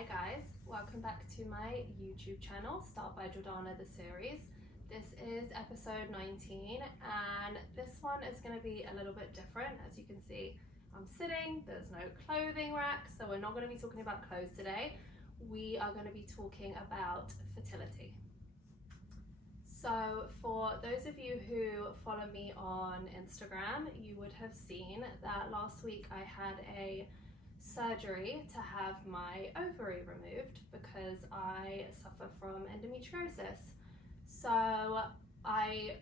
Hi guys, welcome back to my YouTube channel, Start by Jordana the series. This is episode 19 and this one is going to be a little bit different. As you can see, I'm sitting, there's no clothing rack, so we're not going to be talking about clothes today. We are going to be talking about fertility. So for those of you who follow me on Instagram, you would have seen that last week I had a surgery to have my ovary removed because I suffer from endometriosis. So I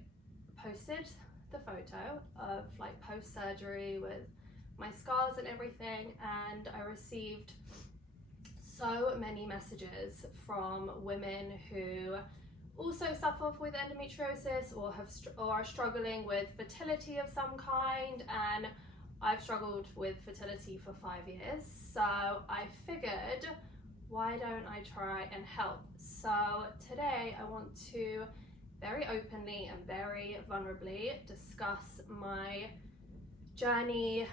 posted the photo of like post-surgery with my scars and everything, and I received so many messages from women who also suffer with endometriosis or are struggling with fertility of some kind, and I've struggled with fertility for 5 years, so I figured, why don't I try and help? So today I want to very openly and very vulnerably discuss my journey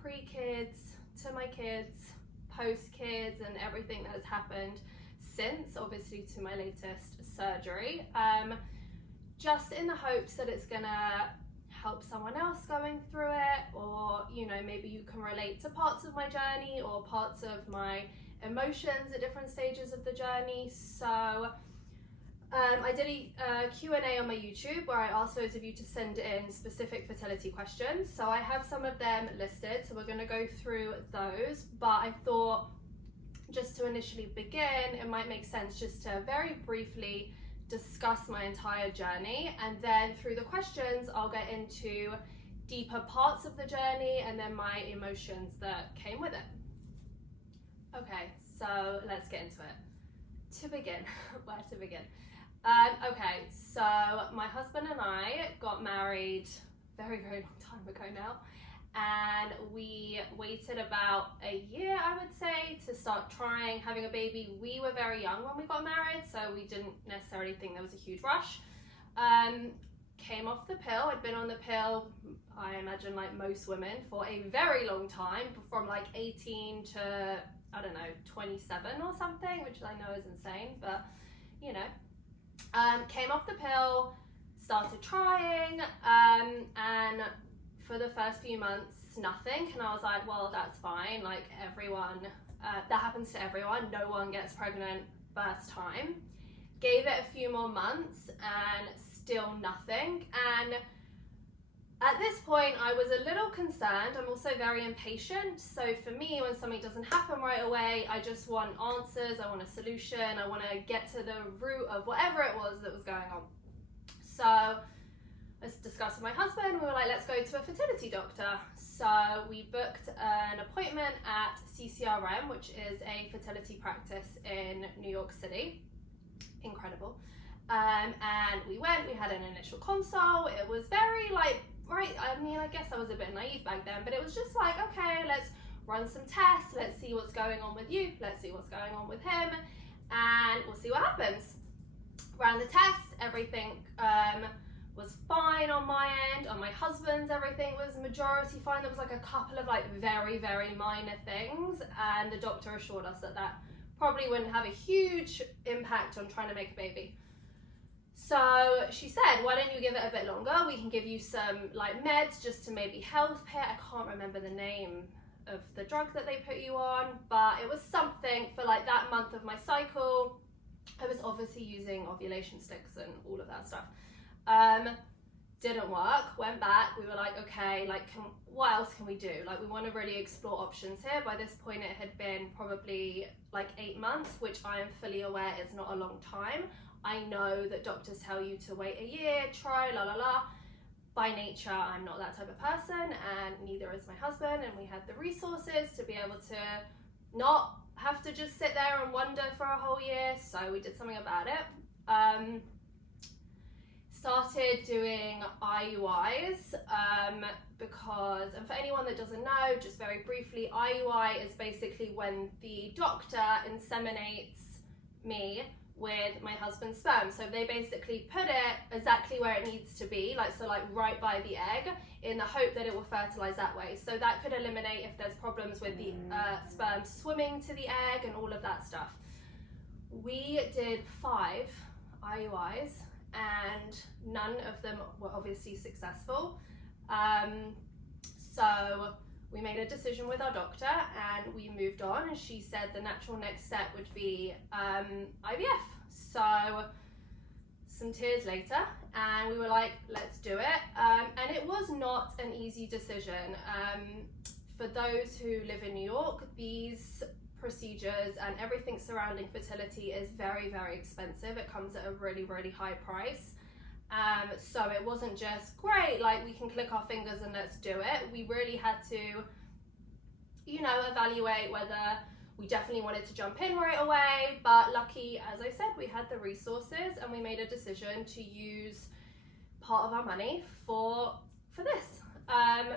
pre-kids, to my kids, post-kids, and everything that has happened since, obviously, to my latest surgery, just in the hopes that it's gonna help someone else going through it, or maybe you can relate to parts of my journey or parts of my emotions at different stages of the journey. So I did a Q&A on my YouTube where I asked those of you to send in specific fertility questions, so I have some of them listed, so we're going to go through those. But I thought, just to initially begin, it might make sense just to very briefly discuss my entire journey, and then through the questions I'll get into deeper parts of the journey and then my emotions that came with it. Okay, so let's get into it. To begin, where to begin? Okay, so my husband and I got married very long time ago now, and we waited about a year, I would say, to start trying having a baby. We were very young when we got married, so we didn't necessarily think there was a huge rush. Came off the pill. I'd been on the pill, I imagine like most women, for a very long time, from like 18 to, I don't know, 27 or something, which I know is insane, but came off the pill, started trying, and for the first few months, nothing. And I was like, well, that's fine. Like everyone, that happens to everyone. No one gets pregnant first time. Gave it a few more months and still nothing. And at this point, I was a little concerned. I'm also very impatient. So for me, when something doesn't happen right away, I just want answers. I want a solution. I want to get to the root of whatever it was that was going on. So let's discuss with my husband. We were like, let's go to a fertility doctor. So we booked an appointment at CCRM, which is a fertility practice in New York City. Incredible. And we went, we had an initial consult. It was very I guess I was a bit naive back then, but it was just like, okay, let's run some tests. Let's see what's going on with you. Let's see what's going on with him, and we'll see what happens. Ran the tests, everything was fine on my end. On my husband's, everything was majority fine. There was like a couple of like very minor things, and the doctor assured us that probably wouldn't have a huge impact on trying to make a baby. So she said, why don't you give it a bit longer? We can give you some like meds just to maybe help it. I can't remember the name of the drug that they put you on, but it was something for like that month of my cycle. I was obviously using ovulation sticks and all of that stuff. Didn't work, went back. We were like, okay, like what else can we do? Like we want to really explore options here. By this point it had been probably like 8 months, which I am fully aware is not a long time. I know that doctors tell you to wait a year, try, By nature, I'm not that type of person, and neither is my husband, and we had the resources to be able to not have to just sit there and wonder for a whole year, so we did something about it. Started doing IUIs, because, and for anyone that doesn't know, just very briefly, IUI is basically when the doctor inseminates me with my husband's sperm. So they basically put it exactly where it needs to be, like right by the egg, in the hope that it will fertilize that way. So that could eliminate if there's problems with the sperm swimming to the egg and all of that stuff. We did 5 IUIs and none of them were obviously successful. So we made a decision with our doctor and we moved on, and she said the natural next step would be IVF. So some tears later, and we were like, let's do it. And it was not an easy decision. For those who live in New York, these procedures and everything surrounding fertility is very, very expensive. It comes at a really, really high price. So it wasn't just great, like we can click our fingers and let's do it. We really had to, you know, evaluate whether we definitely wanted to jump in right away. But lucky, as I said, we had the resources and we made a decision to use part of our money for this.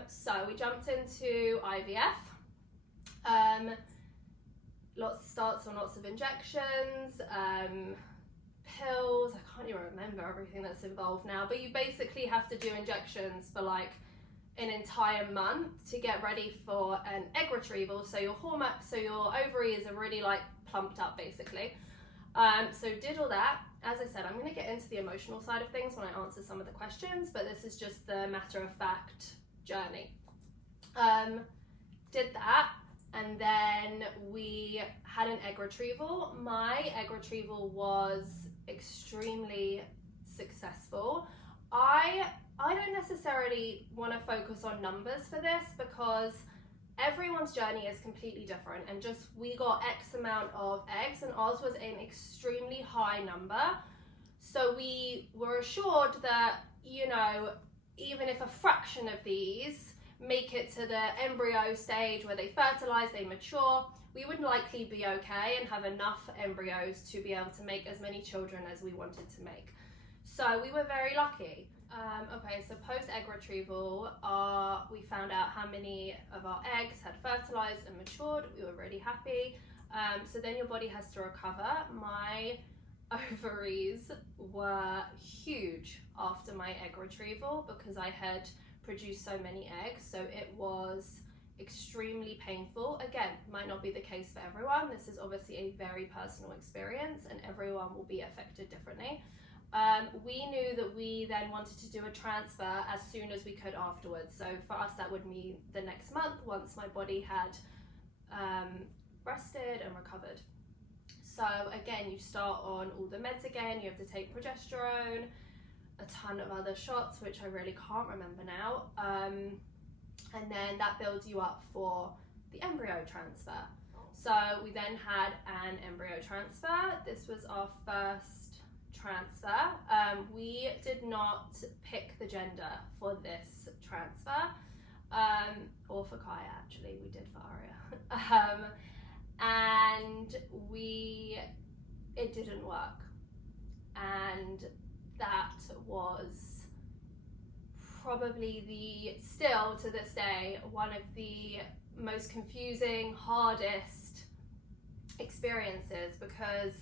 So we jumped into IVF. Starts on lots of injections, pills. I can't even remember everything that's involved now, but you basically have to do injections for like an entire month to get ready for an egg retrieval. So your ovaries are really like plumped up basically. So did all that. As I said, I'm going to get into the emotional side of things when I answer some of the questions, but this is just the matter of fact journey. Did that, and then we had an egg retrieval. My egg retrieval was extremely successful. I don't necessarily want to focus on numbers for this because everyone's journey is completely different, and just we got X amount of eggs and ours was an extremely high number. So we were assured that, you know, even if a fraction of these make it to the embryo stage where they fertilize, they mature, we would likely be okay and have enough embryos to be able to make as many children as we wanted to make. So we were very lucky. Okay, so post egg retrieval, we found out how many of our eggs had fertilized and matured. We were really happy. So then your body has to recover. My ovaries were huge after my egg retrieval because I had produced so many eggs. So it was extremely painful. Again, might not be the case for everyone. This is obviously a very personal experience and everyone will be affected differently. We knew that we then wanted to do a transfer as soon as we could afterwards. So for us, that would mean the next month once my body had rested and recovered. So again, you start on all the meds again. You have to take progesterone, a ton of other shots, which I really can't remember now. And then that builds you up for the embryo transfer. So we then had an embryo transfer. This was our first transfer. We did not pick the gender for this transfer, or for Kaya actually, we did for Aria. And it didn't work. And that was probably still to this day, one of the most confusing, hardest experiences, because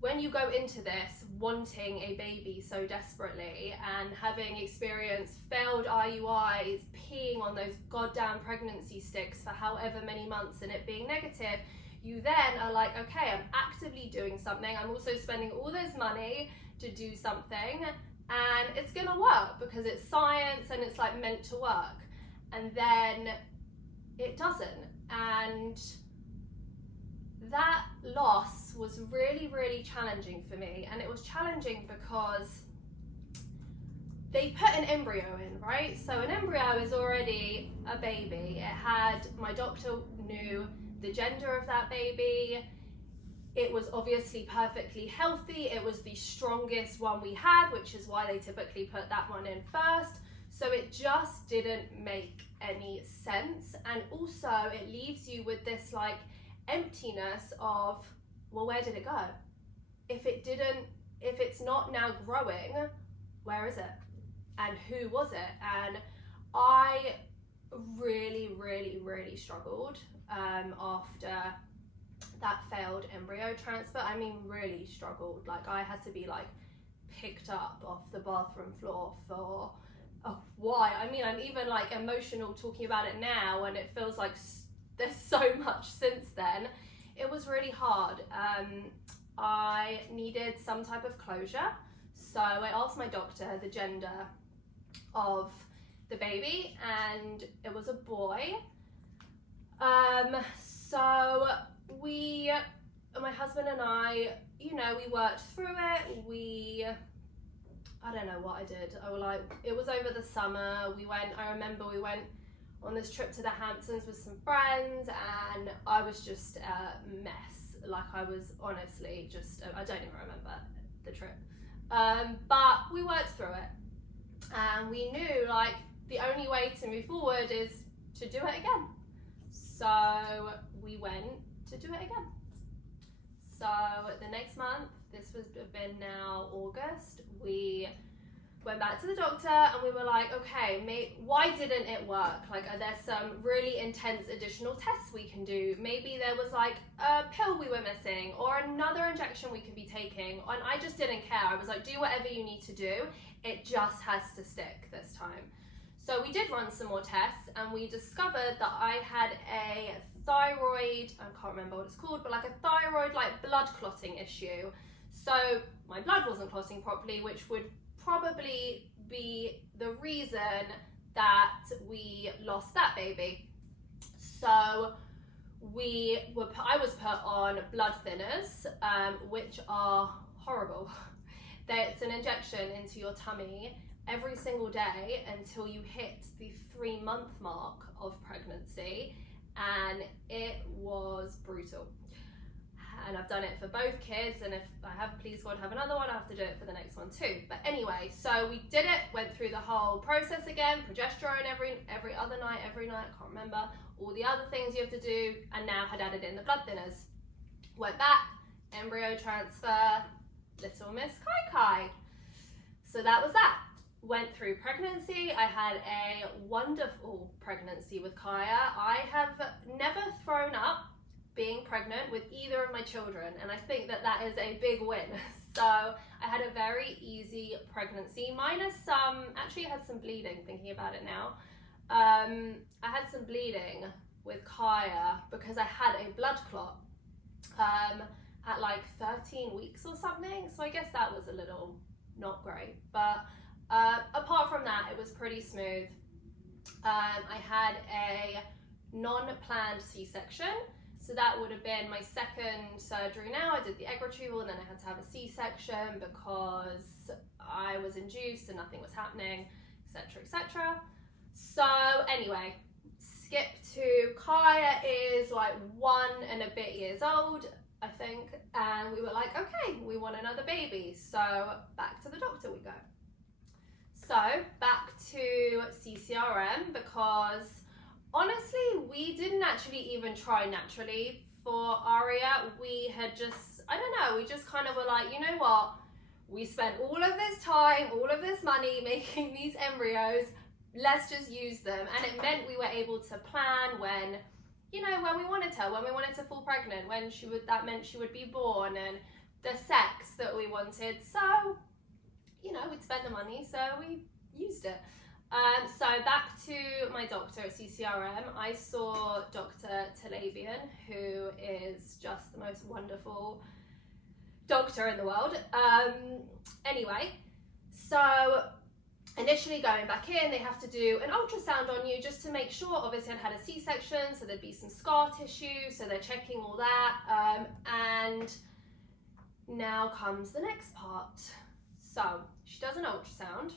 when you go into this wanting a baby so desperately and having experienced failed IUIs, peeing on those goddamn pregnancy sticks for however many months and it being negative, you then are like, okay, I'm actively doing something. I'm also spending all this money to do something and it's gonna work because it's science and it's like meant to work. And then it doesn't. And that loss was really, really challenging for me. And it was challenging because they put an embryo in, right? So an embryo is already a baby. My doctor knew the gender of that baby. It was obviously perfectly healthy. It was the strongest one we had, which is why they typically put that one in first. So it just didn't make any sense. And also it leaves you with this like emptiness of, well, where did it go? If it's not now growing, where is it? And who was it? And I really, really, really struggled after that failed embryo transfer. I mean, really struggled. Like, I had to be like picked up off the bathroom floor for why? I mean, I'm even like emotional talking about it now, and it feels like there's so much since then. It was really hard. I needed some type of closure, so I asked my doctor the gender of the baby, and it was a boy. So my husband and I, you know, we worked through it. I don't know what I did. It was over the summer. I remember we went on this trip to the Hamptons with some friends, and I was just a mess. Like, I was honestly just, I don't even remember the trip. But we worked through it, and we knew like the only way to move forward is to do it again. So we went to do it again. So the next month, this was been now August, we went back to the doctor and we were like, okay, why didn't it work? Like, are there some really intense additional tests we can do? Maybe there was like a pill we were missing or another injection we could be taking. And I just didn't care. I was like, do whatever you need to do. It just has to stick this time. So we did run some more tests, and we discovered that I had a thyroid, I can't remember what it's called, but like a thyroid like blood clotting issue. So my blood wasn't clotting properly, which would probably be the reason that we lost that baby. So I was put on blood thinners, which are horrible. It's an injection into your tummy every single day until you hit the 3-month mark of pregnancy, and it was brutal. And I've done it for both kids, and if I have, please God, have another one, I have to do it for the next one too. But anyway, so we did it, went through the whole process again, progesterone every other night, I can't remember, all the other things you have to do, and now had added in the blood thinners. Went back, embryo transfer, little Miss Kai. So that was that. Went through pregnancy. I had a wonderful pregnancy with Kaya. I have never thrown up being pregnant with either of my children, and I think that is a big win. So I had a very easy pregnancy, minus actually I had some bleeding, thinking about it now. I had some bleeding with Kaya because I had a blood clot at like 13 weeks or something, so I guess that was a little not great, but apart from that, it was pretty smooth. I had a non-planned C-section, so that would have been my second surgery now. I did the egg retrieval, and then I had to have a C-section because I was induced and nothing was happening, etc, etc. So anyway, skip to Kaya is like 1 and a bit years old, I think, and we were like, okay, we want another baby, so back to the doctor we go. So back to CCRM, because honestly, we didn't actually even try naturally for Aria. We had just, I don't know, we just kind of were like, you know what? We spent all of this time, all of this money making these embryos, let's just use them. And it meant we were able to plan when, you know, when we wanted to fall pregnant, that meant she would be born, and the sex that we wanted. So, you know, we'd spent the money, so we used it. So back to my doctor at CCRM, I saw Dr. Styledbyjordanna, who is just the most wonderful doctor in the world. Anyway, so initially going back in, they have to do an ultrasound on you just to make sure. Obviously I'd had a C-section, so there'd be some scar tissue, so they're checking all that. And now comes the next part. So she does an ultrasound,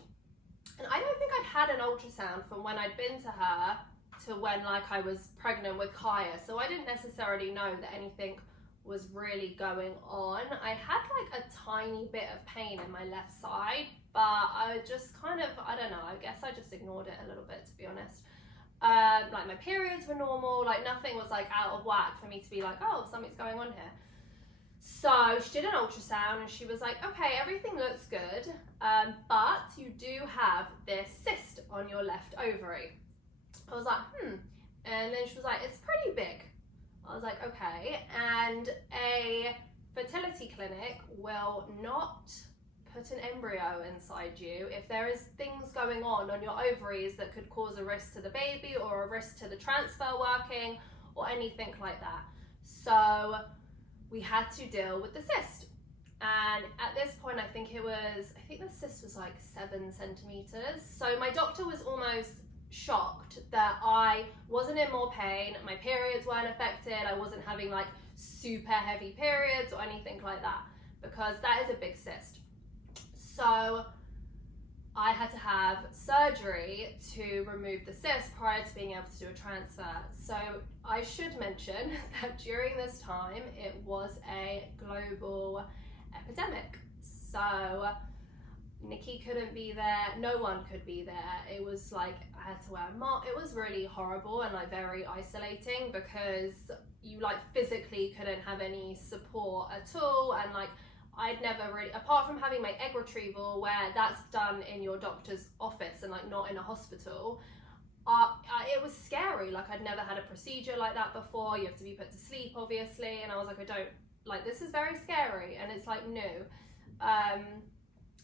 and I don't think I'd had an ultrasound from when I'd been to her to when like I was pregnant with Kaya, so I didn't necessarily know that anything was really going on. I had like a tiny bit of pain in my left side, but I just kind of, I don't know, I guess I just ignored it a little bit, to be honest. Like my periods were normal, like nothing was like out of whack for me to be like, oh, something's going on here. So she did an ultrasound and she was like, okay, everything looks good, but you do have this cyst on your left ovary. I was like, and then she was like, it's pretty big. I was like, okay. And a fertility clinic will not put an embryo inside you if there is things going on your ovaries that could cause a risk to the baby or a risk to the transfer working or anything like that. So we had to deal with the cyst. And at this point, I think the cyst was like 7 centimeters. So my doctor was almost shocked that I wasn't in more pain, my periods weren't affected, I wasn't having like super heavy periods or anything like that, because that is a big cyst. So I had to have surgery to remove the cyst prior to being able to do a transfer. So I should mention that during this time, it was a global epidemic. So Nikki couldn't be there, no one could be there. It was like, I had to wear a mask. It was really horrible and like very isolating, because you like physically couldn't have any support at all. And like, I'd never really, apart from having my egg retrieval, where that's done in your doctor's office and like not in a hospital, it was scary. Like, I'd never had a procedure like that before. You have to be put to sleep, obviously, and I was like, I don't, like, this is very scary, and it's like new.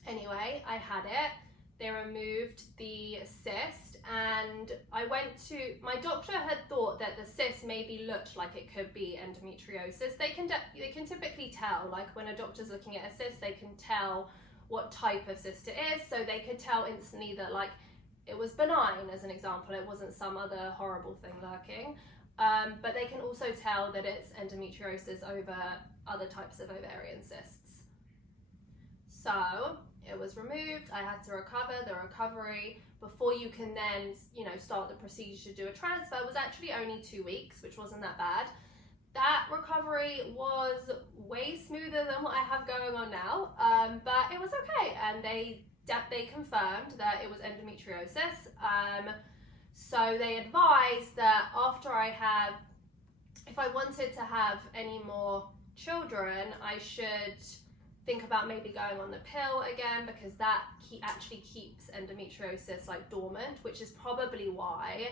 Anyway, I had it. They removed the cyst, and I went to, my doctor had thought that the cyst maybe looked like it could be endometriosis. They can typically tell, like when a doctor's looking at a cyst, they can tell what type of cyst it is. So they could tell instantly that like it was benign, as an example. It wasn't some other horrible thing lurking. But they can also tell that it's endometriosis over other types of ovarian cysts. So it was removed. I had to recover. The recovery before you can then, start the procedure to do a transfer was actually only 2 weeks, which wasn't that bad. That recovery was way smoother than what I have going on now, but it was okay. And they confirmed that it was endometriosis. So they advised that after if I wanted to have any more children, I should think about maybe going on the pill again, because that actually keeps endometriosis like dormant, which is probably why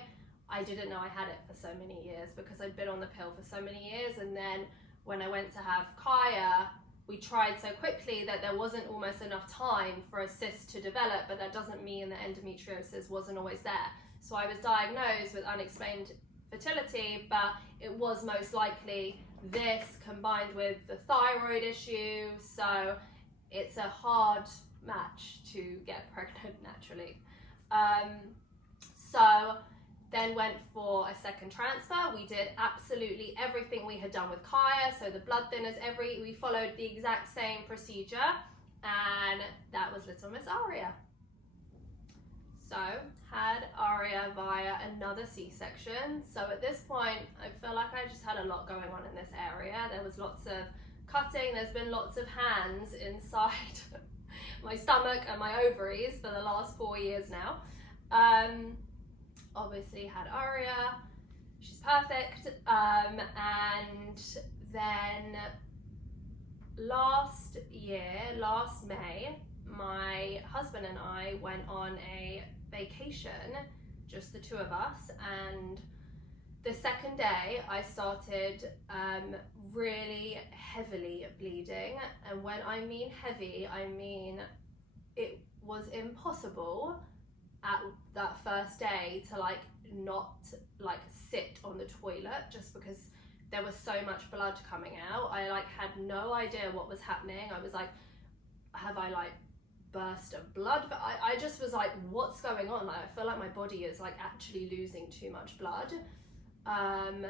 I didn't know I had it for so many years, because I'd been on the pill for so many years. And then when I went to have Kaya, we tried so quickly that there wasn't almost enough time for a cyst to develop, but that doesn't mean that endometriosis wasn't always there. So I was diagnosed with unexplained fertility, but it was most likely this combined with the thyroid issue. So it's a hard match to get pregnant naturally. So then went for a second transfer. We did absolutely everything we had done with Kaya. So the blood thinners, we followed the exact same procedure, and that was little Miss Aria. So had Aria via another C-section. So at this point, I feel like I just had a lot going on in this area. There was lots of cutting. There's been lots of hands inside my stomach and my ovaries for the last 4 years now. Obviously had Aria. She's perfect. And then last May, my husband and I went on a vacation, just the two of us, and the second day I started really heavily bleeding. And when I mean heavy, I mean it was impossible at that first day to not sit on the toilet, just because there was so much blood coming out. I had no idea what was happening. I was like, have I burst of blood? But I just was like, what's going on? I feel like my body is actually losing too much blood. And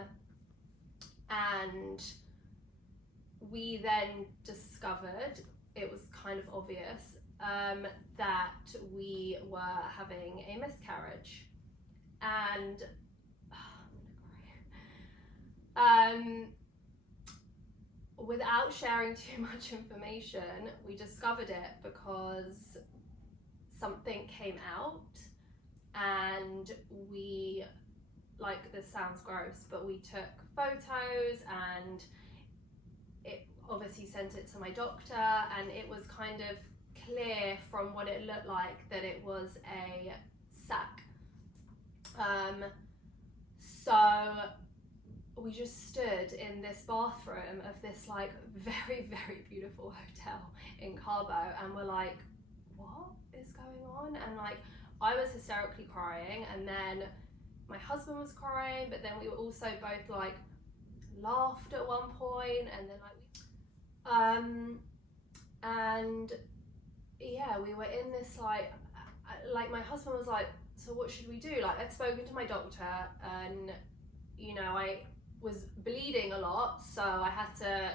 we then discovered, it was kind of obvious, that we were having a miscarriage. And without sharing too much information, we discovered it because something came out, and we, this sounds gross, but we took photos and it obviously sent it to my doctor, and it was kind of clear from what it looked like that it was a sac. So we just stood in this bathroom of this like very, very beautiful hotel in Cabo, and we're like, what is going on? And like, I was hysterically crying, and then my husband was crying, but then we were also both like laughed at one point, and then and yeah, we were in this like my husband was like, so what should we do? Like, I'd spoken to my doctor, and you know, I was bleeding a lot, so I had to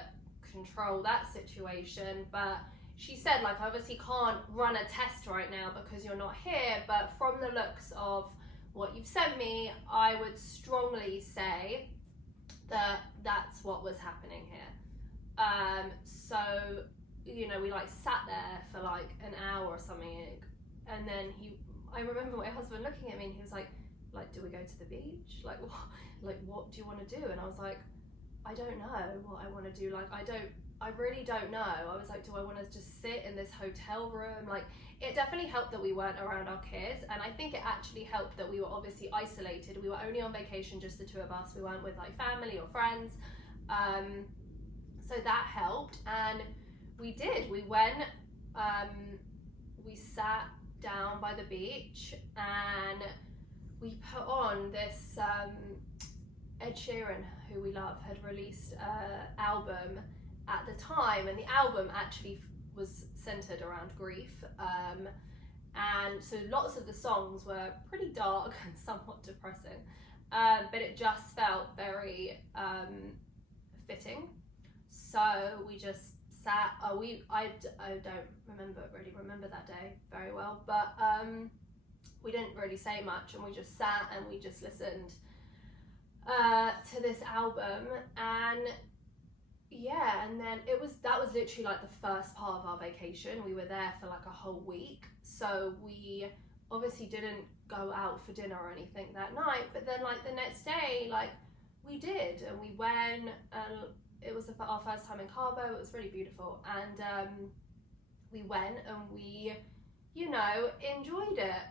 control that situation. But she said, like, I obviously can't run a test right now because you're not here, but from the looks of what you've sent me, I would strongly say that that's what was happening here. So, you know, we like sat there for like an hour or something, and then I remember my husband looking at me, and he was like, do we go to the beach? Like, what do you want to do? And I was like, I don't know what I want to do. Like, I really don't know. I was like, do I want to just sit in this hotel room? Like, it definitely helped that we weren't around our kids, and I think it actually helped that we were obviously isolated. We were only on vacation, just the two of us. We weren't with like family or friends. So that helped, and we did. We went, we sat down by the beach, and we put on this Ed Sheeran, who we love, had released an album at the time, and the album actually was centered around grief, and so lots of the songs were pretty dark and somewhat depressing, but it just felt very fitting. So we just sat. I don't really remember that day very well, but we didn't really say much, and we just sat and we just listened to this album. And yeah, and then that was literally like the first part of our vacation. We were there for like a whole week, so we obviously didn't go out for dinner or anything that night, but then like the next day, like, we did, and we went, and it was our first time in Cabo. It was really beautiful, and we went and we, you know, enjoyed it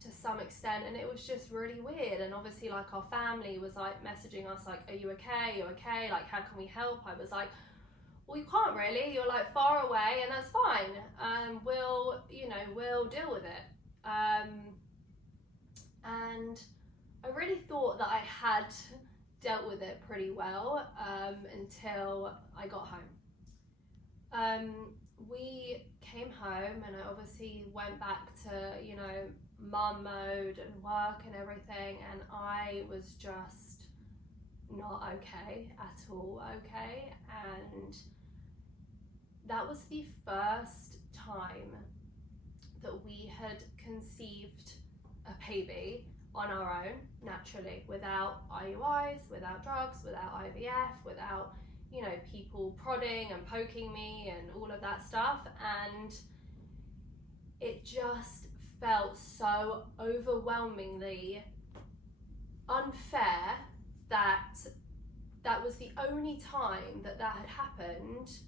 to some extent, and it was just really weird. And obviously, like, our family was like messaging us like, are you okay? You're okay? Like, how can we help? I was like, well, you can't really. You're like far away, and that's fine. We'll deal with it. And I really thought that I had dealt with it pretty well until I got home. We came home, and I obviously went back to, you know, mum mode and work and everything, and I was just not okay at all. Okay, and that was the first time that we had conceived a baby on our own, naturally, without IUIs, without drugs, without IVF, without, you know, people prodding and poking me and all of that stuff. And it just felt so overwhelmingly unfair that that was the only time that had happened,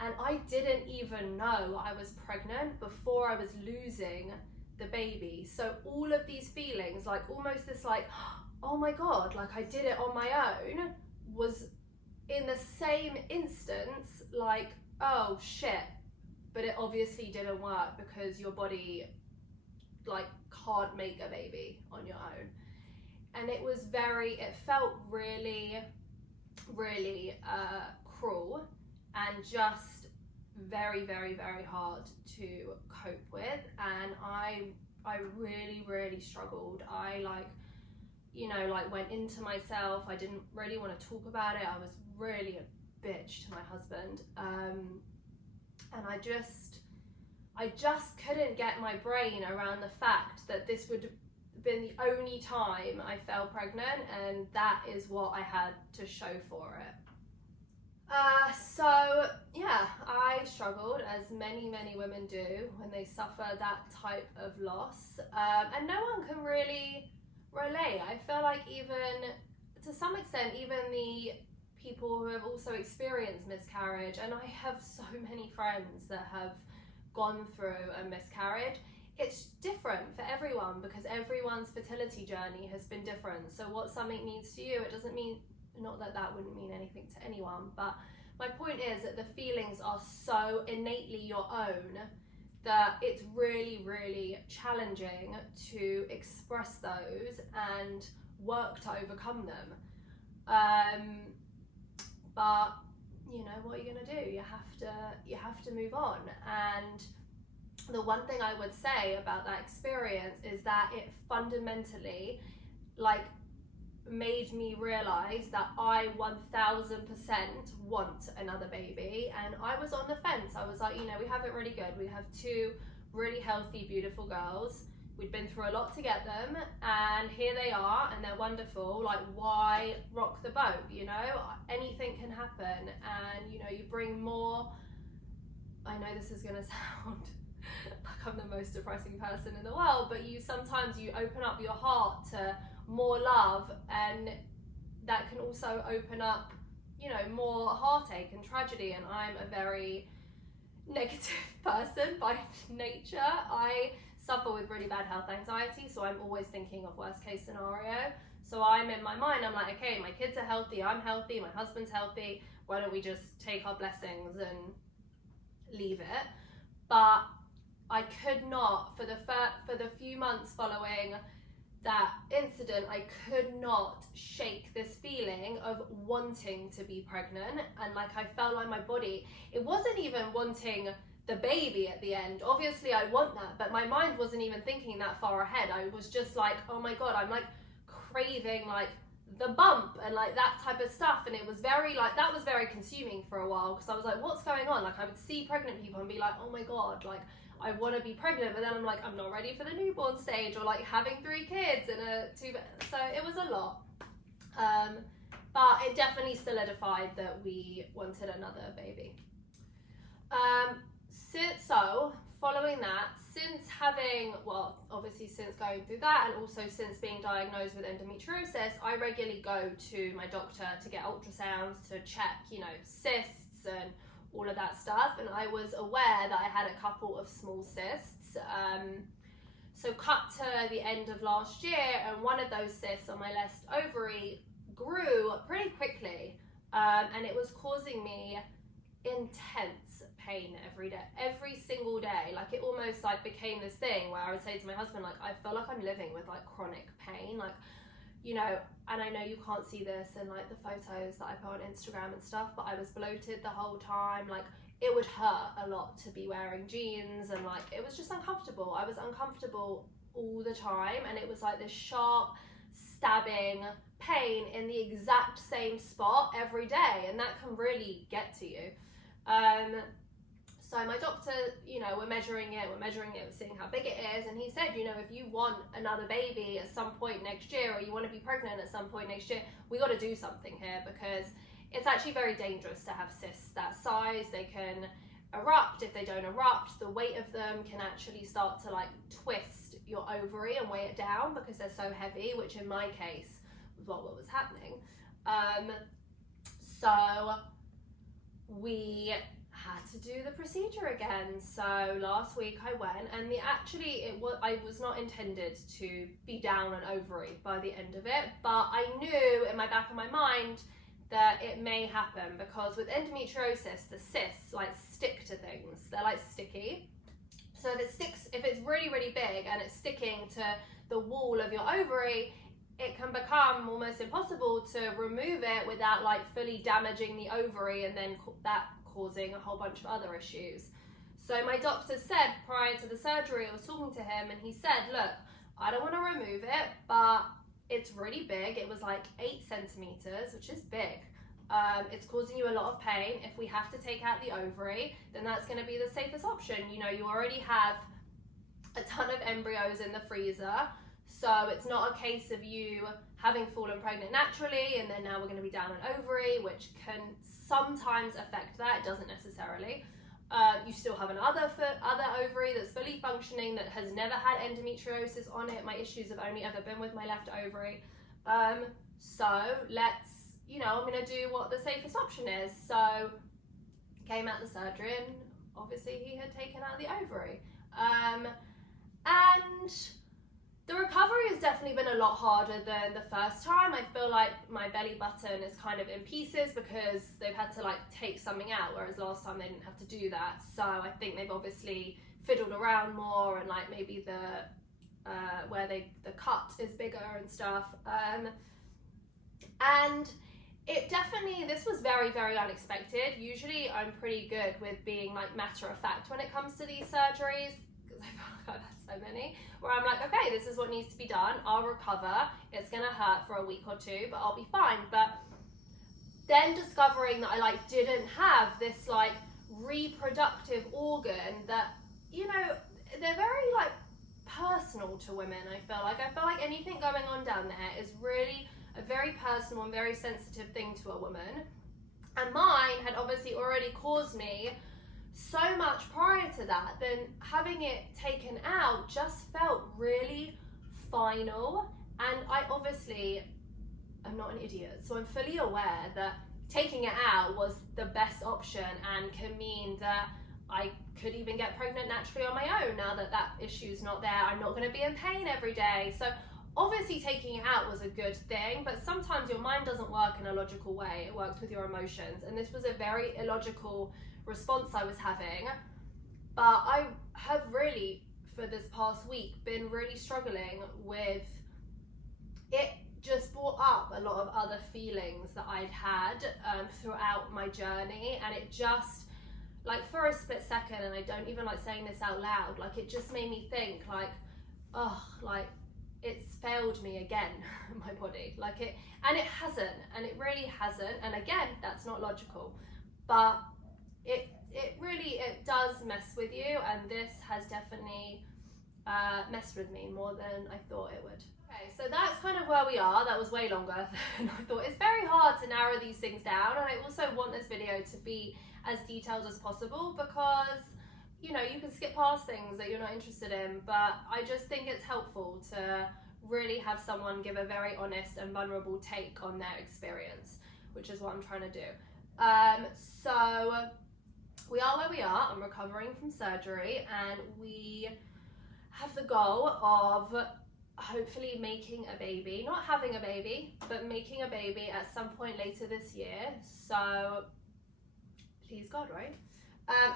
and I didn't even know I was pregnant before I was losing the baby. So all of these feelings, like almost this like, oh my god, like I did it on my own, was in the same instance like, oh shit, but it obviously didn't work because your body like can't make a baby on your own. And it felt really, really cruel, and just very, very, very hard to cope with. And I really, really struggled. I went into myself. I didn't really want to talk about it. I was really a bitch to my husband, and I just couldn't get my brain around the fact that this would have been the only time I fell pregnant, and that is what I had to show for it. So yeah, I struggled, as many women do when they suffer that type of loss, and no one can really relate. I feel like even to some extent, even the people who have also experienced miscarriage, and I have so many friends that have gone through a miscarriage, it's different for everyone because everyone's fertility journey has been different. So what something means to you, it doesn't mean, not that that wouldn't mean anything to anyone, but my point is that the feelings are so innately your own that it's really, really challenging to express those and work to overcome them. But you know, what are you gonna do? You have to move on. And the one thing I would say about that experience is that it fundamentally like made me realize that I 1000% want another baby, and I was on the fence. I was like, you know, we have it really good. We have two really healthy, beautiful girls. We'd been through a lot to get them, and here they are, and they're wonderful. Like, why rock the boat? You know, anything can happen, and you know, you bring more. I know this is gonna sound like I'm the most depressing person in the world, but sometimes you open up your heart to more love, and that can also open up, you know, more heartache and tragedy. And I'm a very negative person by nature. I suffer with really bad health anxiety, so I'm always thinking of worst case scenario. So I'm in my mind, I'm like, okay, my kids are healthy, I'm healthy, my husband's healthy, why don't we just take our blessings and leave it? But I could not, for the few months following that incident, I could not shake this feeling of wanting to be pregnant. And like, I felt like my body, it wasn't even wanting the baby at the end. Obviously I want that, but my mind wasn't even thinking that far ahead. I was just like, oh my God, I'm like craving like the bump and like that type of stuff. And it was very like, that was very consuming for a while, because I was like, what's going on? Like, I would see pregnant people and be like, oh my God, like I want to be pregnant, but then I'm like, I'm not ready for the newborn stage, or like having 3 kids and so it was a lot. But it definitely solidified that we wanted another baby. So following that, since going through that, and also since being diagnosed with endometriosis, I regularly go to my doctor to get ultrasounds to check, you know, cysts and all of that stuff. And I was aware that I had a couple of small cysts. So cut to the end of last year, and one of those cysts on my left ovary grew pretty quickly, and it was causing me intense pain every single day. Like, it almost like became this thing where I would say to my husband, like, I feel like I'm living with like chronic pain, like, you know. And I know you can't see this in like the photos that I put on Instagram and stuff, but I was bloated the whole time. Like, it would hurt a lot to be wearing jeans, and like, it was just uncomfortable. I was uncomfortable all the time, and it was like this sharp stabbing pain in the exact same spot every day, and that can really get to you. So my doctor, you know, we're measuring it, we're seeing how big it is, and he said, you know, if you want another baby at some point next year, or you want to be pregnant at some point next year, we got to do something here, because it's actually very dangerous to have cysts that size. They can erupt. If they don't erupt, the weight of them can actually start to like twist your ovary and weigh it down, because they're so heavy, which in my case was what was happening. So we had to do the procedure again. So last week I went, and I was not intended to be down an ovary by the end of it, but I knew in my back of my mind that it may happen, because with endometriosis, the cysts like stick to things. They're like sticky. So if it's really, really big and it's sticking to the wall of your ovary, it can become almost impossible to remove it without like fully damaging the ovary, and then that causing a whole bunch of other issues. So my doctor said, prior to the surgery, I was talking to him, and he said, look, I don't want to remove it, but it's really big. It was like 8 centimeters, which is big. It's causing you a lot of pain. If we have to take out the ovary, then that's going to be the safest option. You know, you already have a ton of embryos in the freezer, so it's not a case of you having fallen pregnant naturally and then now we're going to be down an ovary, which can sometimes affect that. It doesn't necessarily. You still have another ovary that's fully functioning, that has never had endometriosis on it. My issues have only ever been with my left ovary. So I'm going to do what the safest option is. So came out the surgery, and obviously he had taken out the ovary. And the recovery has definitely been a lot harder than the first time. I feel like my belly button is kind of in pieces because they've had to like take something out, whereas last time they didn't have to do that. So I think they've obviously fiddled around more, and like maybe the cut is bigger and stuff. And it definitely, this was very, very unexpected. Usually I'm pretty good with being like matter of fact when it comes to these surgeries, because I feel like I've had so many, where I'm like, okay, this is what needs to be done. I'll recover. It's gonna hurt for a week or two, but I'll be fine. But then discovering that I like didn't have this like reproductive organ that, you know, they're very like personal to women. I feel like anything going on down there is really a very personal and very sensitive thing to a woman, and mine had obviously already caused me so much prior to that. Then having it taken out just felt really final, and I obviously am not an idiot, so I'm fully aware that taking it out was the best option and can mean that I could even get pregnant naturally on my own now that that issue's not there. I'm not going to be in pain every day. So obviously taking it out was a good thing, but sometimes your mind doesn't work in a logical way. It works with your emotions, and this was a very illogical response I was having. But I have really, for this past week, been really struggling with it. Just brought up a lot of other feelings that I'd had throughout my journey, and it just, like, for a split second, and I don't even like saying this out loud, like it just made me think like, oh, like it's failed me again, my body, like it, and it hasn't, and it really hasn't. And again, that's not logical, but it really does mess with you, and this has definitely messed with me more than I thought it would. Okay, so that's kind of where we are. That was way longer than I thought. It's very hard to narrow these things down, and I also want this video to be as detailed as possible because, you know, you can skip past things that you're not interested in, but I just think it's helpful to really have someone give a very honest and vulnerable take on their experience, which is what I'm trying to do. So we are where we are. I'm recovering from surgery, and we have the goal of hopefully making a baby, not having a baby, but making a baby at some point later this year. So please God, right?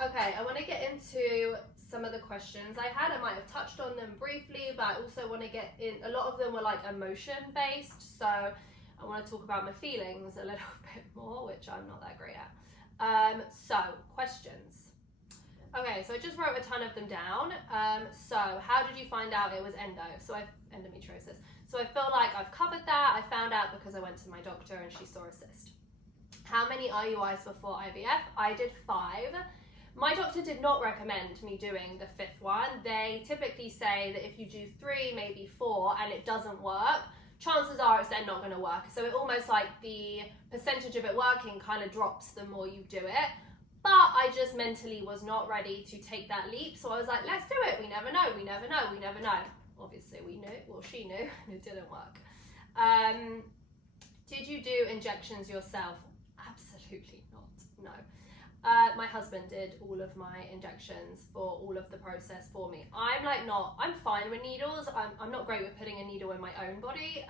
Okay, I want to get into some of the questions I had. I might have touched on them briefly, but I also want to get in, a lot of them were like emotion based, so I want to talk about my feelings a little bit more, which I'm not that great at. So questions. Okay, so I just wrote a ton of them down. So how did you find out it was endometriosis? So I feel like I've covered that. I found out because I went to my doctor and she saw a cyst. How many IUIs before IVF? I did 5. My doctor did not recommend me doing the 5th one. They typically say that if you do 3, maybe 4, and it doesn't work, chances are it's then not going to work. So it almost like the percentage of it working kind of drops the more you do it. But I just mentally was not ready to take that leap. So I was like, let's do it. We never know. We never know. We never know. Obviously we knew. Well, she knew, and it didn't work. Did you do injections yourself? Absolutely not. No. My husband did all of my injections for all of the process for me. I'm fine with needles. I'm not great with putting a needle in my own body.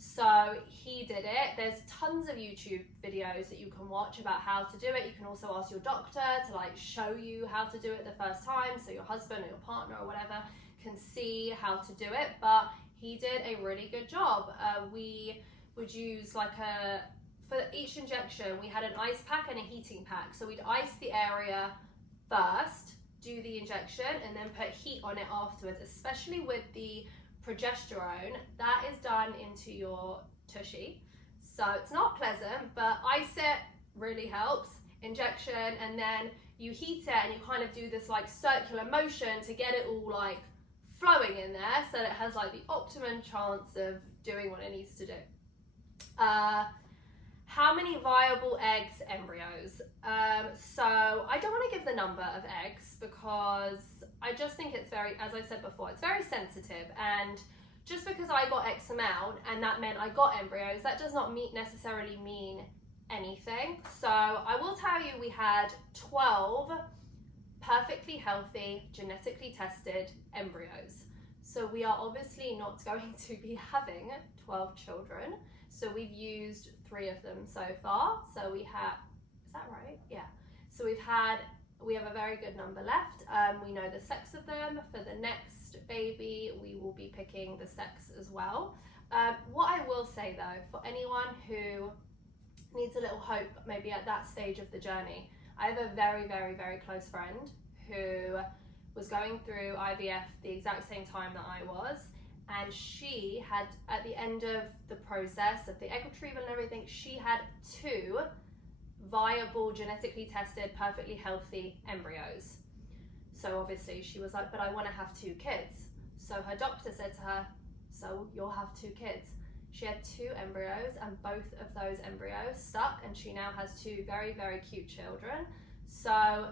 So he did it. There's tons of YouTube videos that you can watch about how to do it. You can also ask your doctor to like show you how to do it the first time, so your husband or your partner or whatever can see how to do it. But he did a really good job. We would use for each injection, we had an ice pack and a heating pack. So we'd ice the area first, do the injection, and then put heat on it afterwards, especially with the progesterone. That is done into your tushy. So it's not pleasant, but ice it really helps. Injection, and then you heat it and you kind of do this like circular motion to get it all like flowing in there so that it has like the optimum chance of doing what it needs to do. How many viable eggs, embryos? So I don't want to give the number of eggs because I just think it's very, as I said before, it's very sensitive. And just because I got X amount and that meant I got embryos, that does not necessarily mean anything. So I will tell you we had 12 perfectly healthy, genetically tested embryos. So we are obviously not going to be having 12 children. So we've used 3 of them so far. So we have, is that right? Yeah. So we have a very good number left. We know the sex of them. For the next baby, we will be picking the sex as well. What I will say though, for anyone who needs a little hope, maybe at that stage of the journey, I have a very, very, very close friend who was going through IVF the exact same time that I was, and she had, at the end of the process of the egg retrieval and everything, she had 2 viable, genetically tested, perfectly healthy embryos. So obviously she was like, but I want to have 2 kids. So her doctor said to her, so you'll have 2 kids. She had 2 embryos, and both of those embryos stuck, and she now has 2 very, very cute children. So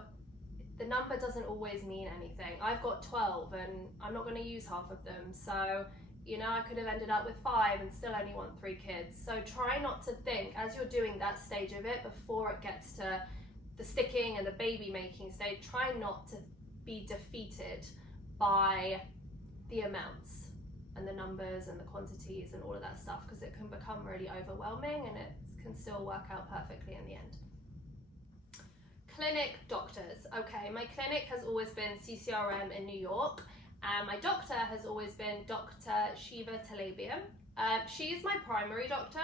the number doesn't always mean anything. I've got 12 and I'm not going to use half of them. So, you know, I could have ended up with 5 and still only want 3 kids. So try not to think, as you're doing that stage of it, before it gets to the sticking and the baby making stage, try not to be defeated by the amounts and the numbers and the quantities and all of that stuff, because it can become really overwhelming and it can still work out perfectly in the end. Clinic doctors. Okay, my clinic has always been CCRM in New York, and my doctor has always been Dr. Shiva Talabian. She's my primary doctor.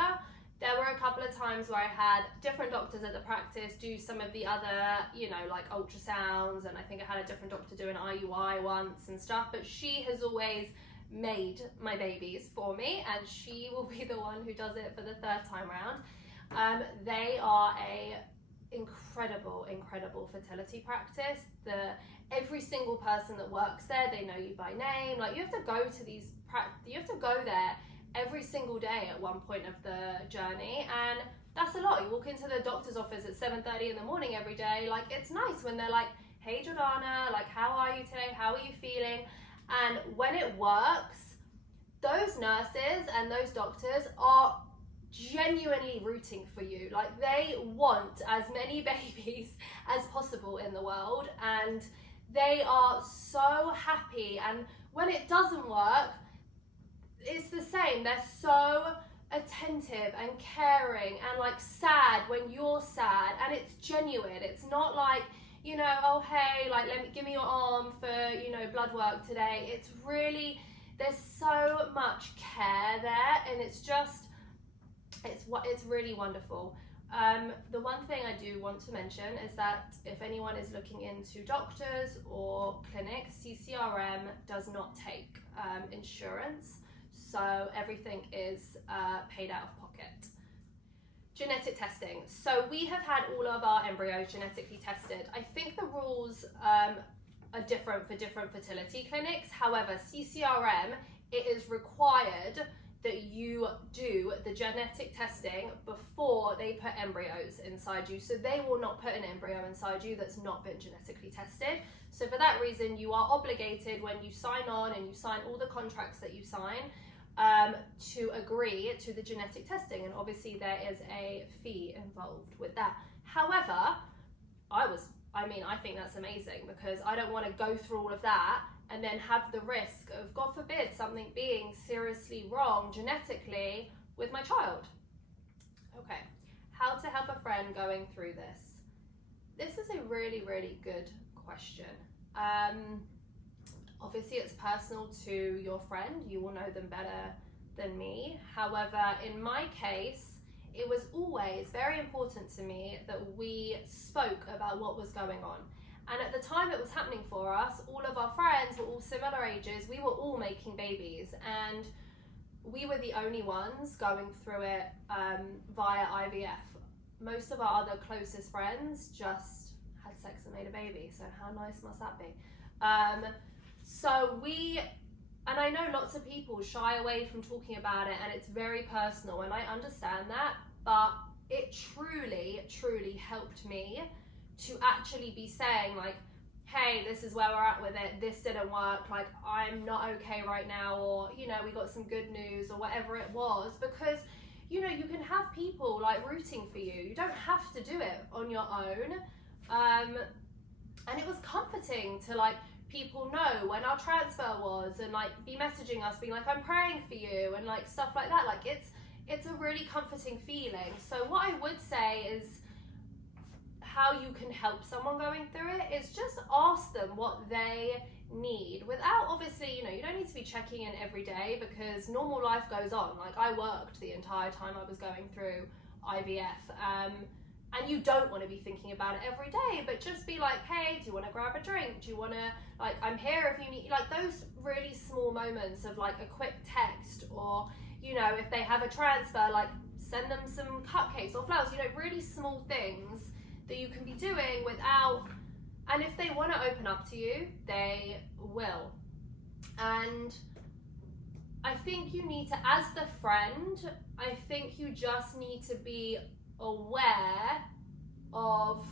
There were a couple of times where I had different doctors at the practice do some of the other, you know, like ultrasounds, and I think I had a different doctor do an IUI once and stuff, but she has always made my babies for me, and she will be the one who does it for the 3rd time round. They are a incredible fertility practice. Every single person that works there, they know you by name. Like, you have to go to you have to go there every single day at one point of the journey, and that's a lot. You walk into the doctor's office at 7:30 in the morning every day. Like, it's nice when they're like, hey Jordana, like, how are you today? How are you feeling? And when it works, those nurses and those doctors are genuinely rooting for you. Like, they want as many babies as possible in the world, and they are so happy. And when it doesn't work, it's the same. They're so attentive and caring and like sad when you're sad, and it's genuine. It's not like, you know, oh hey, like, give me your arm for, you know, blood work today. It's really, there's so much care there, and it's really wonderful. The one thing I do want to mention is that if anyone is looking into doctors or clinics, CCRM does not take insurance, so everything is paid out of pocket. Genetic testing. So we have had all of our embryos genetically tested. I think the rules are different for different fertility clinics. However, CCRM, it is required that you do the genetic testing before they put embryos inside you. So they will not put an embryo inside you that's not been genetically tested. So for that reason, you are obligated when you sign on and you sign all the contracts that you sign to agree to the genetic testing. And obviously there is a fee involved with that. However, I think that's amazing, because I don't want to go through all of that and then have the risk of, God forbid, something being seriously wrong genetically with my child. Okay, how to help a friend going through this. This is a really, really good question. Obviously it's personal to your friend. You will know them better than me. However, in my case, it was always very important to me that we spoke about what was going on. And at the time it was happening for us, all of our friends were all similar ages. We were all making babies, and we were the only ones going through it via IVF. Most of our other closest friends just had sex and made a baby. So how nice must that be? And I know lots of people shy away from talking about it, and it's very personal, and I understand that, but it truly, truly helped me to actually be saying, like, hey, this is where we're at with it, this didn't work, like, I'm not okay right now, or, you know, we got some good news, or whatever it was, because, you know, you can have people like rooting for you. You don't have to do it on your own. And it was comforting to like people know when our transfer was, and like be messaging us being like, I'm praying for you, and like stuff like that. Like it's a really comforting feeling. So what I would say is how you can help someone going through it is just ask them what they need, without obviously, you don't need to be checking in every day, because normal life goes on. Like I worked the entire time I was going through IVF, and you don't want to be thinking about it every day, but just be like, hey, do you want to grab a drink? Do you want to, like, I'm here if you need, like those really small moments of like a quick text, or if they have a transfer, like send them some cupcakes or flowers, really small things that you can be doing without. And if they want to open up to you, they will. And I think you need to, as the friend, I think you just need to be aware of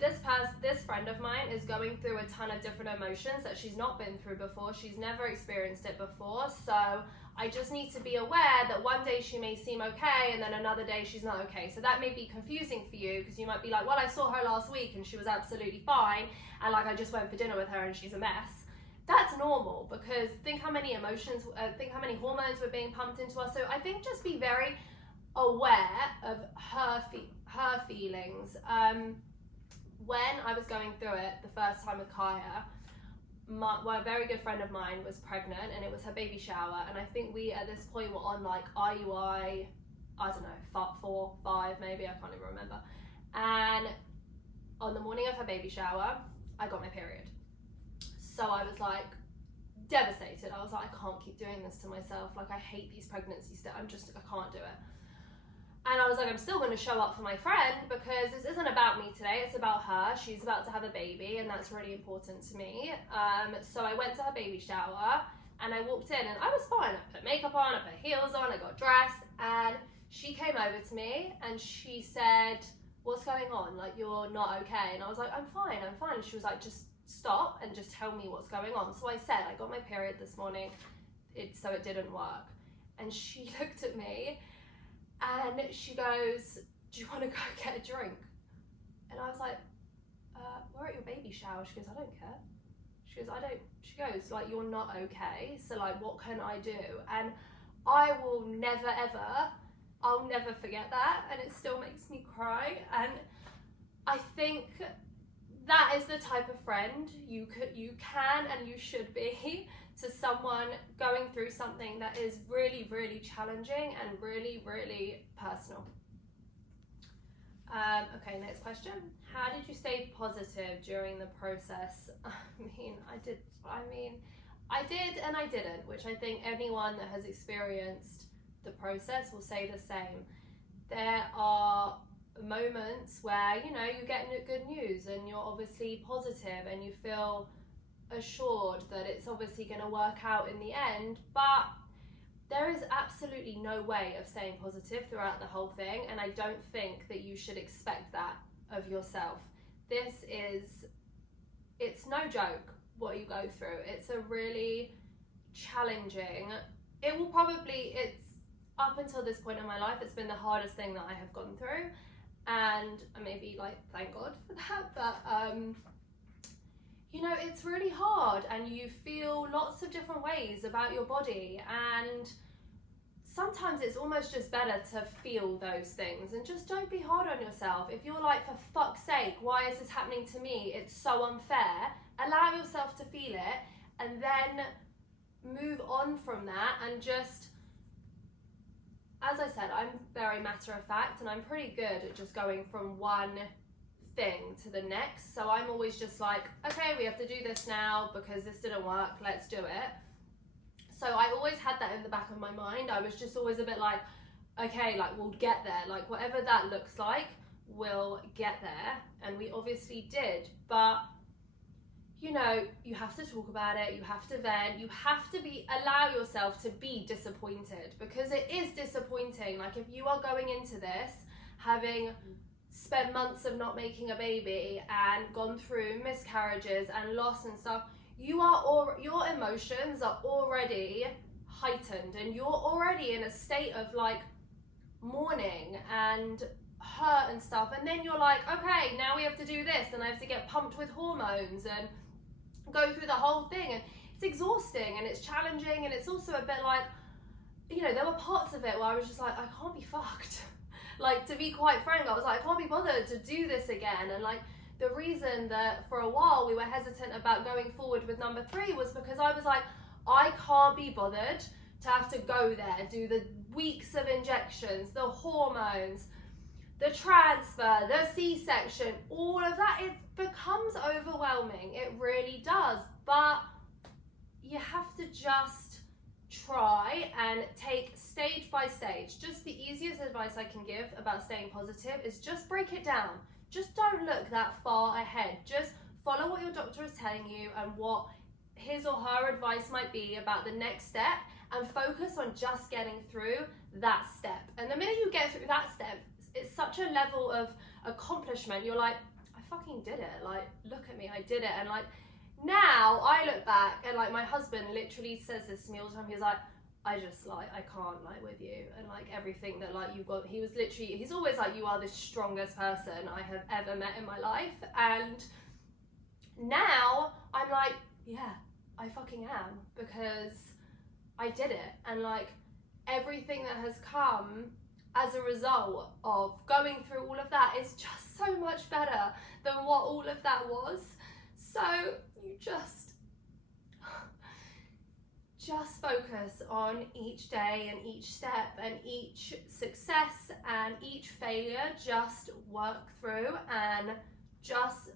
this friend of mine is going through a ton of different emotions that she's not been through before. She's never experienced it before. So I just need to be aware that one day she may seem okay, and then another day she's not okay. So that may be confusing for you, because you might be like, well, I saw her last week and she was absolutely fine, and like I just went for dinner with her and she's a mess. That's normal, because think how many hormones were being pumped into us. So I think just be very aware of her feelings. When I was going through it the first time with Kaya, a very good friend of mine was pregnant, and it was her baby shower, and I think we at this point were on like IUI, I don't know, 4, 5 maybe, I can't even remember. And on the morning of her baby shower, I got my period. So I was like devastated. I was like, I can't keep doing this to myself. Like I hate these pregnancy steps. I can't do it. And I was like, I'm still going to show up for my friend, because this isn't about me today, it's about her. She's about to have a baby, and that's really important to me. So I went to her baby shower, and I walked in, and I was fine. I put makeup on, I put heels on, I got dressed, and she came over to me, and she said, what's going on? Like, you're not okay. And I was like, I'm fine. And she was like, just stop and just tell me what's going on. So I said, I got my period this morning, so it didn't work. And she looked at me, and she goes, do you want to go get a drink? And I was like, we're at your baby shower. She goes, I don't care. She goes, like, you're not okay. So like, what can I do? And I'll never forget that. And it still makes me cry. And I think that is the type of friend you can and you should be to someone going through something that is really, really challenging and really, really personal. Okay, next question. How did you stay positive during the process? I did and I didn't, which I think anyone that has experienced the process will say the same. There are moments where, you get good news and you're obviously positive and you feel assured that it's obviously going to work out in the end, but there is absolutely no way of staying positive throughout the whole thing, and I don't think that you should expect that of yourself. It's no joke what you go through. It's a really challenging, it's up until this point in my life, it's been the hardest thing that I have gone through, and maybe like thank God for that, but it's really hard, and you feel lots of different ways about your body, and sometimes it's almost just better to feel those things and just don't be hard on yourself. If you're like, for fuck's sake, why is this happening to me? It's so unfair. Allow yourself to feel it and then move on from that, and just, as I said, I'm very matter of fact, and I'm pretty good at just going from one thing to the next. So I'm always just like, okay, we have to do this now because this didn't work, let's do it. So I always had that in the back of my mind. I was just always a bit like, okay, like we'll get there, like whatever that looks like, we'll get there. And we obviously did, but you have to talk about it, you have to vent, you have to allow yourself to be disappointed, because it is disappointing. Like if you are going into this having spent months of not making a baby and gone through miscarriages and loss and stuff, your emotions are already heightened, and you're already in a state of like mourning and hurt and stuff, and then you're like, okay, now we have to do this, and I have to get pumped with hormones and go through the whole thing, and it's exhausting and it's challenging, and it's also a bit like, you know, there were parts of it where I was just like, I can't be fucked. Like, to be quite frank, I was like, I can't be bothered to do this again. And like, the reason that for a while we were hesitant about going forward with number 3 was because I was like, I can't be bothered to have to go there, do the weeks of injections, the hormones, the transfer, the C-section, all of that. It becomes overwhelming. It really does. But you have to just try and take stage by stage. Just the easiest advice I can give about staying positive is just break it down. Just don't look that far ahead. Just follow what your doctor is telling you and what his or her advice might be about the next step, and focus on just getting through that step. And the minute you get through that step, it's such a level of accomplishment. You're like, I fucking did it. Like, look at me, I did it. And like, now I look back and like, my husband literally says this to me all the time. He's like, I just like, I can't like with you, and like everything that like you've got. He was literally, he's always like, you are the strongest person I have ever met in my life. And now I'm like, yeah, I fucking am, because I did it. And like, everything that has come as a result of going through all of that is just so much better than what all of that was. So you just focus on each day and each step and each success and each failure. Just work through and just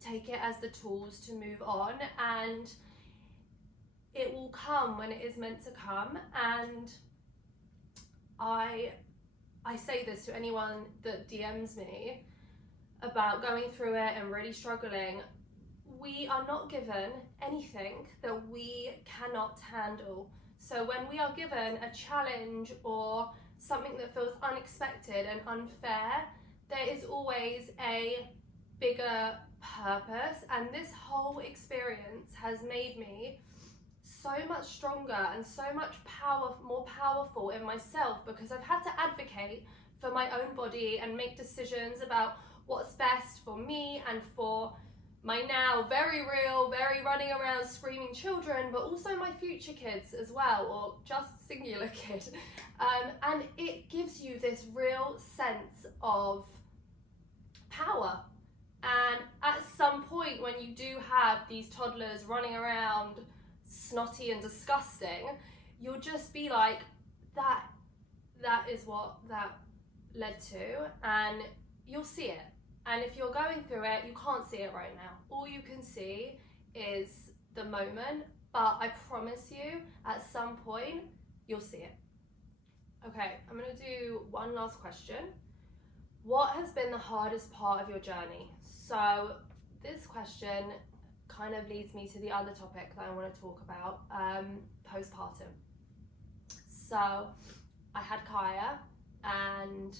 take it as the tools to move on, and it will come when it is meant to come. And I say this to anyone that DMs me about going through it and really struggling. We are not given anything that we cannot handle. So when we are given a challenge or something that feels unexpected and unfair, there is always a bigger purpose. And this whole experience has made me so much stronger and so much more powerful in myself, because I've had to advocate for my own body and make decisions about what's best for me and for my now very real, very running around screaming children, but also my future kids as well, or just singular kid. And it gives you this real sense of power. And at some point when you do have these toddlers running around snotty and disgusting, you'll just be like, that is what that led to, and you'll see it. And if you're going through it, you can't see it right now. All you can see is the moment, but I promise you, at some point, you'll see it. Okay, I'm gonna do one last question. What has been the hardest part of your journey? So this question kind of leads me to the other topic that I want to talk about, postpartum. So I had Kaya, and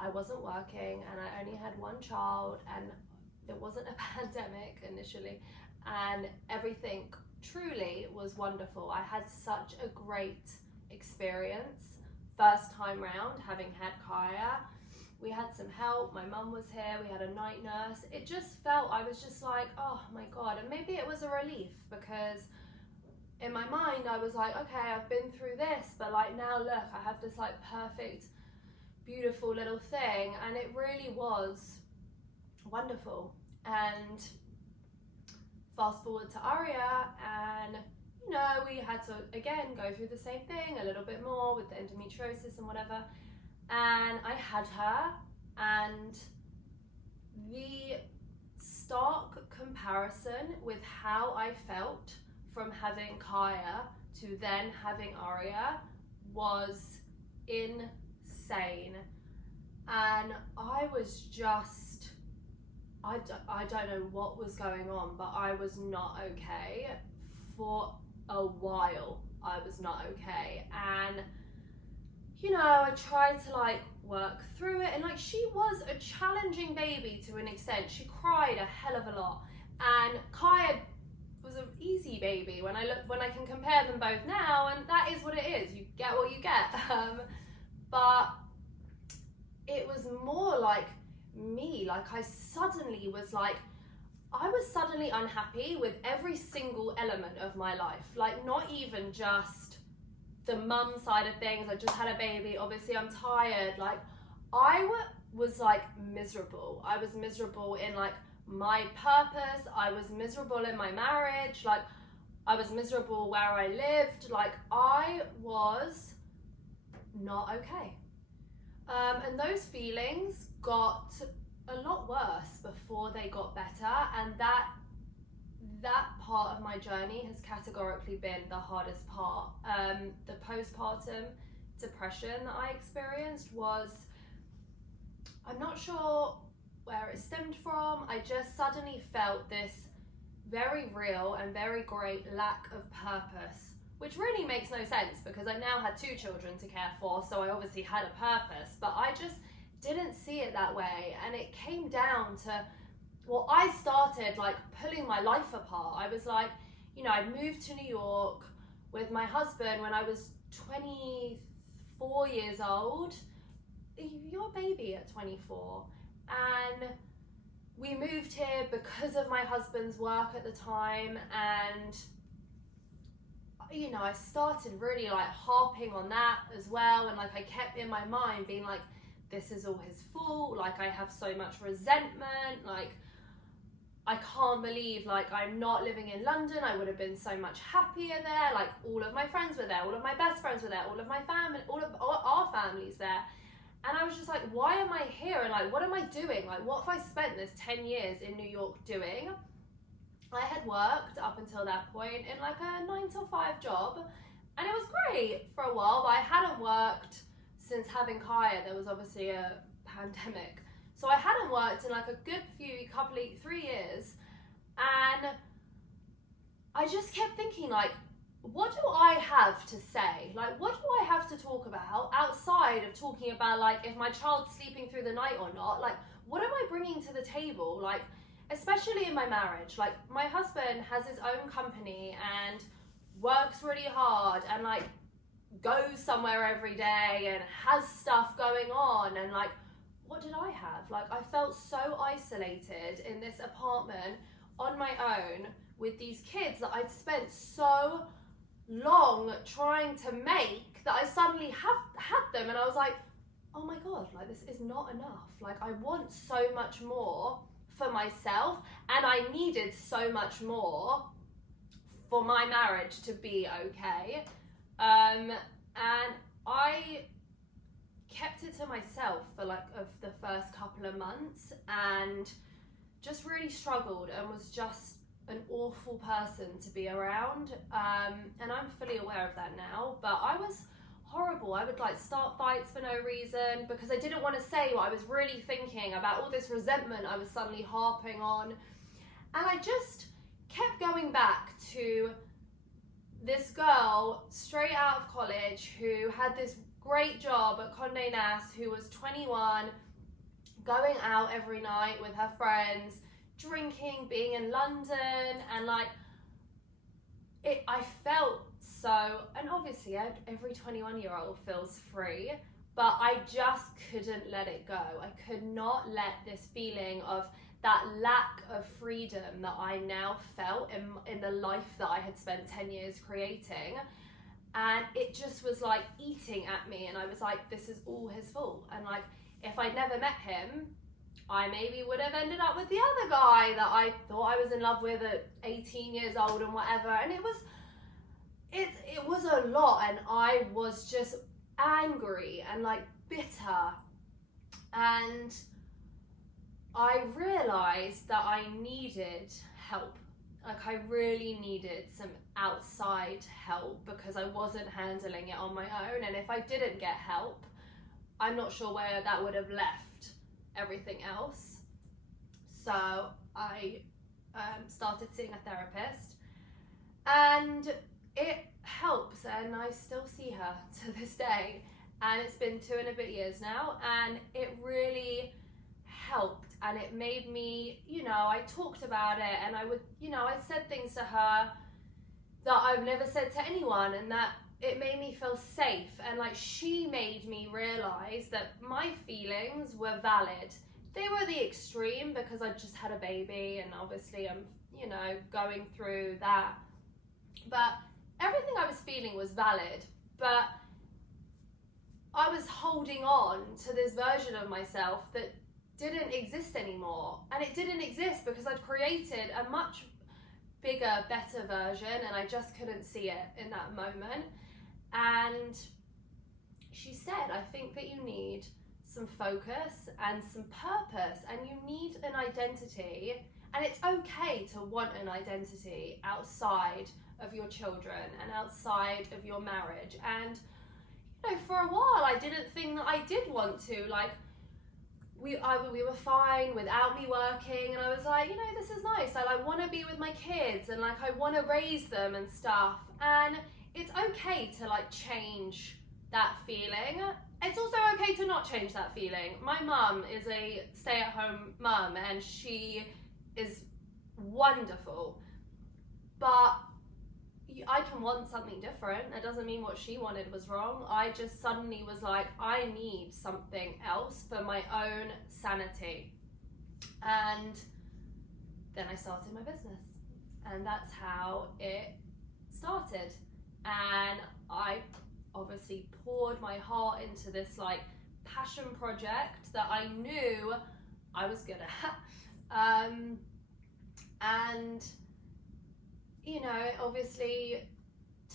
I wasn't working, and I only had one child, and it wasn't a pandemic initially, and everything truly was wonderful. I had such a great experience first time round having had Kaya. We had some help, my mum was here, we had a night nurse. It just felt, I was just like, oh my God. And maybe it was a relief, because in my mind I was like, okay, I've been through this, but like now look, I have this like perfect, beautiful little thing. And it really was wonderful. And fast forward to Aria, and you know, we had to again go through the same thing a little bit more with the endometriosis and whatever. And I had her, and the stark comparison with how I felt from having Kaya to then having Aria was insane. And I was just, I don't know what was going on, but I was not okay. For a while, I was not okay. And you know, I tried to like work through it, and like she was a challenging baby to an extent. She cried a hell of a lot, and Kaya was an easy baby when I can compare them both now, and that is what it is. You get what you get. But it was more like me. Like I was suddenly unhappy with every single element of my life. Like not even just the mum side of things. I just had a baby. Obviously I'm tired. Like I was like miserable. I was miserable in like my purpose. I was miserable in my marriage. Like I was miserable where I lived. Like I was not okay. And those feelings got a lot worse before they got better, and that part of my journey has categorically been the hardest part. The postpartum depression that I experienced was, I'm not sure where it stemmed from. I just suddenly felt this very real and very great lack of purpose, which really makes no sense because I now had 2 children to care for, so I obviously had a purpose, but I just didn't see it that way. And it came down to, well, I started like pulling my life apart. I was like, you know, I moved to New York with my husband when I was 24 years old. You're a baby at 24. And we moved here because of my husband's work at the time, and you know, I started really like harping on that as well, and like I kept in my mind being like, this is all his fault, like I have so much resentment, like I can't believe like I'm not living in London. I would have been so much happier there. Like all of my friends were there, all of my best friends were there, all of my family, all of our families there. And I was just like, why am I here? And like, what am I doing? Like, what have I spent this 10 years in New York doing? I had worked up until that point in like a 9 to 5 job, and it was great for a while, but I hadn't worked since having Kaya. There was obviously a pandemic. So I hadn't worked in like a good 3 years, and I just kept thinking like, what do I have to say? Like, what do I have to talk about outside of talking about like if my child's sleeping through the night or not? Like, what am I bringing to the table? Like, especially in my marriage, like my husband has his own company and works really hard and like goes somewhere every day and has stuff going on, and like, what did I have? Like, I felt so isolated in this apartment on my own with these kids that I'd spent so long trying to make, that I suddenly had them, and I was like, oh my god, like this is not enough. Like I want so much more for myself, and I needed so much more for my marriage to be okay. And I kept it to myself for like of the first couple of months, and just really struggled and was just an awful person to be around. And I'm fully aware of that now, but I was horrible. I would like start fights for no reason because I didn't want to say what I was really thinking about all this resentment I was suddenly harping on. And I just kept going back to this girl straight out of college who had this great job at Condé Nast, who was 21, going out every night with her friends, drinking, being in London, and like I felt so, and obviously every 21-year-old feels free, but I just couldn't let it go. I could not let this feeling of that lack of freedom that I now felt in the life that I had spent 10 years creating, and it just was like eating at me, and I was like, this is all his fault. And like, if I'd never met him, I maybe would have ended up with the other guy that I thought I was in love with at 18 years old and whatever. And it was a lot, and I was just angry and like bitter, and I realized that I needed help. Like I really needed some outside help because I wasn't handling it on my own, and if I didn't get help, I'm not sure where that would have left everything else. So I started seeing a therapist, and it helps, and I still see her to this day, and it's been 2 and a bit years now, and it really helped. And it made me, you know, I talked about it, and I would, you know, I said things to her that I've never said to anyone, and that it made me feel safe, and like she made me realize that my feelings were valid. They were the extreme because I just had a baby and obviously I'm, you know, going through that. But everything I was feeling was valid, but I was holding on to this version of myself that didn't exist anymore. And it didn't exist because I'd created a much bigger, better version, and I just couldn't see it in that moment. And she said, I think that you need some focus and some purpose, and you need an identity, and it's okay to want an identity outside of your children and outside of your marriage. And you know, for a while I didn't think that I did want to. Like we were fine without me working, and I was like, you know, this is nice. I like want to be with my kids, and like I want to raise them and stuff. And it's okay to like change that feeling. It's also okay to not change that feeling. My mum is a stay-at-home mum, and she is wonderful, but I can want something different. It doesn't mean what she wanted was wrong. I just suddenly was like, I need something else for my own sanity. And then I started my business, and that's how it started. And I obviously poured my heart into this like passion project that I knew I was good at. And you know, it obviously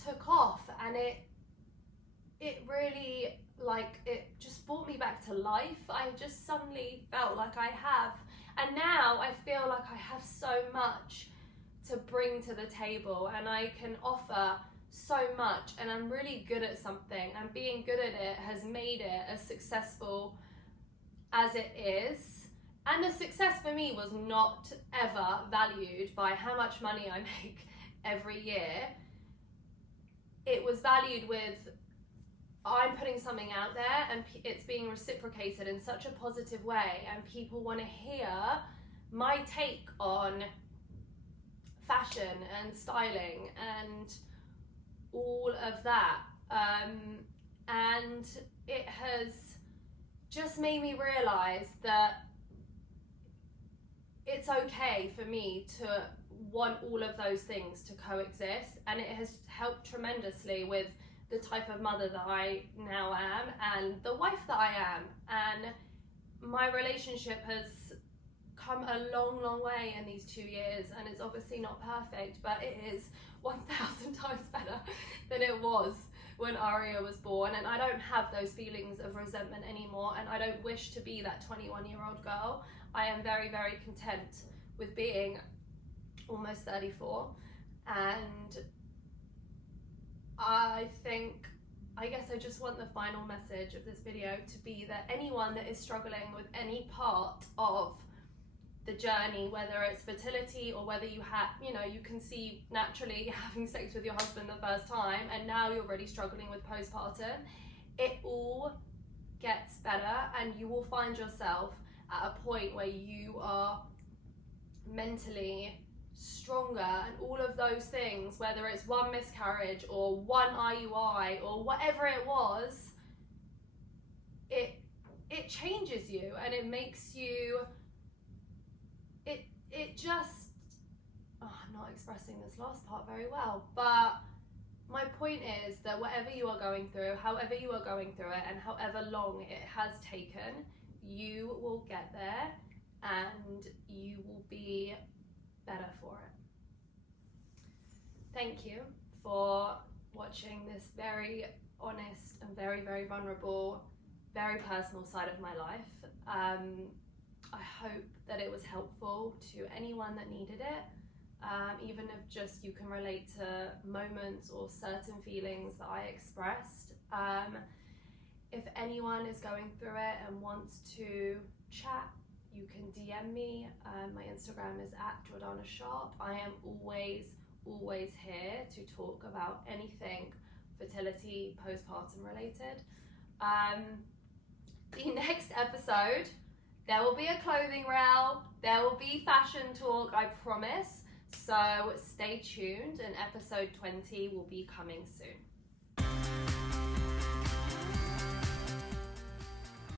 took off, and it really, like, it just brought me back to life. I just suddenly felt like I have, and now I feel like I have so much to bring to the table, and I can offer so much, and I'm really good at something, and being good at it has made it as successful as it is. And the success for me was not ever valued by how much money I make every year. It was valued with, I'm putting something out there and it's being reciprocated in such a positive way, and people want to hear my take on fashion and styling and all of that. And it has just made me realize that it's okay for me to want all of those things to coexist, and it has helped tremendously with the type of mother that I now am and the wife that I am. And my relationship has come a long way in these 2 years, and it's obviously not perfect, but it is 1,000 times better than it was when Aria was born. And I don't have those feelings of resentment anymore, and I don't wish to be that 21-year-old girl. I am very content with being almost 34, and I guess I just want the final message of this video to be that anyone that is struggling with any part of the journey, whether it's fertility or whether you have, you know, you conceive naturally having sex with your husband the first time, and now you're already struggling with postpartum, it all gets better, and you will find yourself at a point where you are mentally stronger, and all of those things, whether it's one miscarriage or one IUI or whatever it was, it changes you, and it makes you, it just, I'm not expressing this last part very well, but my point is that whatever you are going through, however you are going through it, and however long it has taken, you will get there, and you will be better for it. Thank you for watching this very honest and very vulnerable, very personal side of my life. I hope that it was helpful to anyone that needed it, even if just you can relate to moments or certain feelings that I expressed. If anyone is going through it and wants to chat, you can DM me. My Instagram is @JordannaSharp. I am always here to talk about anything fertility, postpartum related. The next episode, there will be a clothing rail, there will be fashion talk, I promise. So stay tuned, and episode 20 will be coming soon.